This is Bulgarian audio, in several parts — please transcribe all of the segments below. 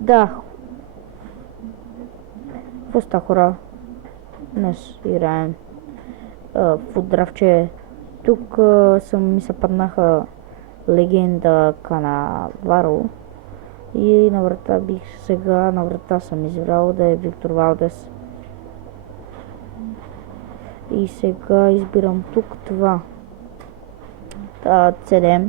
Да. Какво ста, хора? Днес играем фуддрафче. Тук ми се паднаха легенда Канаваро. И на врата съм избрал да е Виктор Валдес. И сега избирам тук това. CD.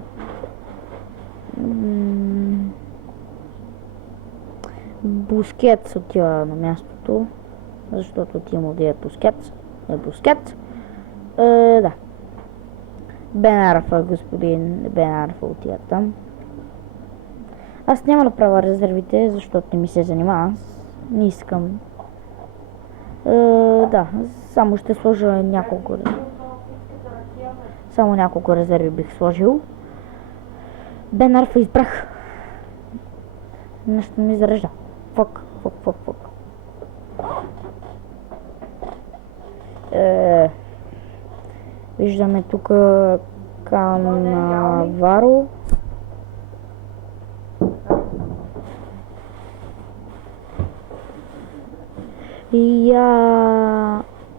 Бускетс отива на мястото, защото ти му да е Бускетс. Да. Бен Арфа, господин Бен Арфа отива там. Аз няма да правя резервите, защото не ми се занимава. Не искам. Да, само ще сложа няколко. Само няколко резерви бих сложил. Бен Арфа избрах. Нещо ми зарежда. Фок. Виждаме тук Канаваро. И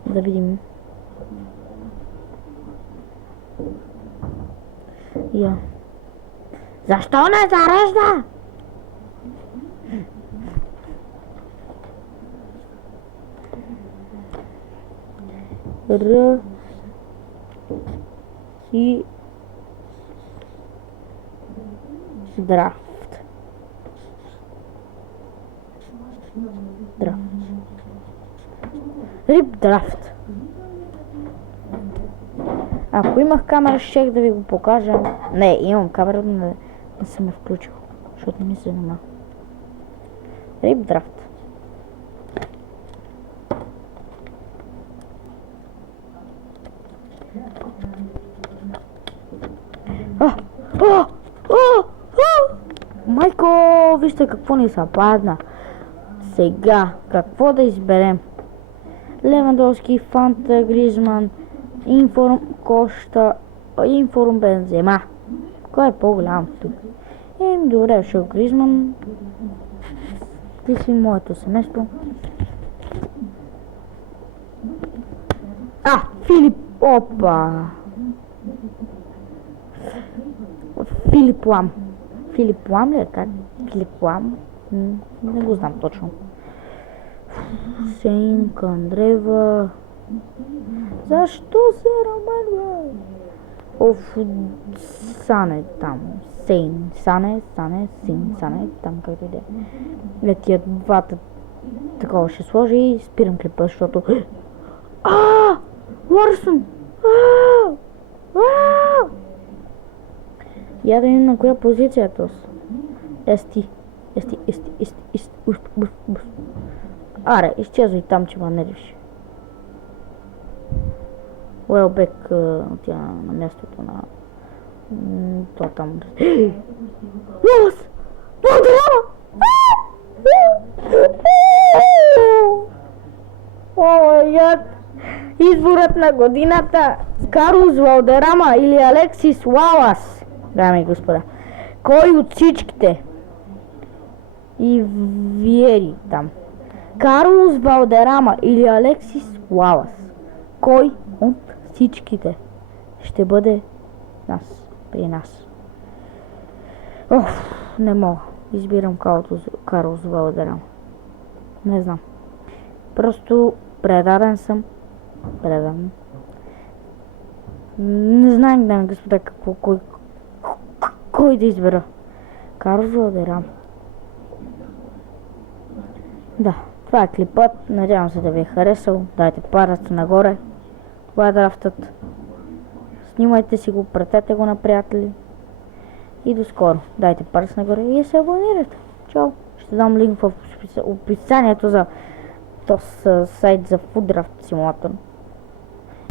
да видим. Защо не зарежда? И драфт. Рип драфт. Ако имах камера, щех да ви го покажа. Не, имам камера, но не съм я включил, защото не ми се занимава. Рип драфт. Майко, вижте какво ни се падна. Сега, какво да изберем? Левандовски, Фанта, Гризман, Информ, Коща, Информ, Бензема. Кой е по-голям тук? Добре, шел Гризман. Ти си моето семейство. Филип, опа! Филип Лам. Филип Лам ли е как? Филип Лам? Не го знам точно. Сейн Кандрева. Защо се романва? Сане там. Сейн. Син, Сане, там както иде. Тия двата такова ще сложи и спирам клипа, защото... Ларсън! Я да видим на коя позиция е този. Ести. Аре, изчезвай там, че ма не реши. Уелбек отива на мястото на... То там... Лос! Валдерама! Изборът на годината Карлос Валдерама или Алексис Уалас, дами и господа. Кой от всичките? И Виери там. Карлос Валдерама или Алексис Уалас. Кой от всичките ще бъде при нас? Не мога. Избирам Карлос Валдерама. Не знам. Просто предаден съм. Не знаем, дами и господа, кой да избера. Карлос Валдерама. Да, това е клипът. Надявам се да ви е харесал. Дайте палец нагоре. Това е драфтът. Снимайте си го, пратете го на приятели. И до скоро. Дайте палец нагоре и се абонирайте. Чао. Ще дам линк в описанието за този сайт за фуддрафт симулатор.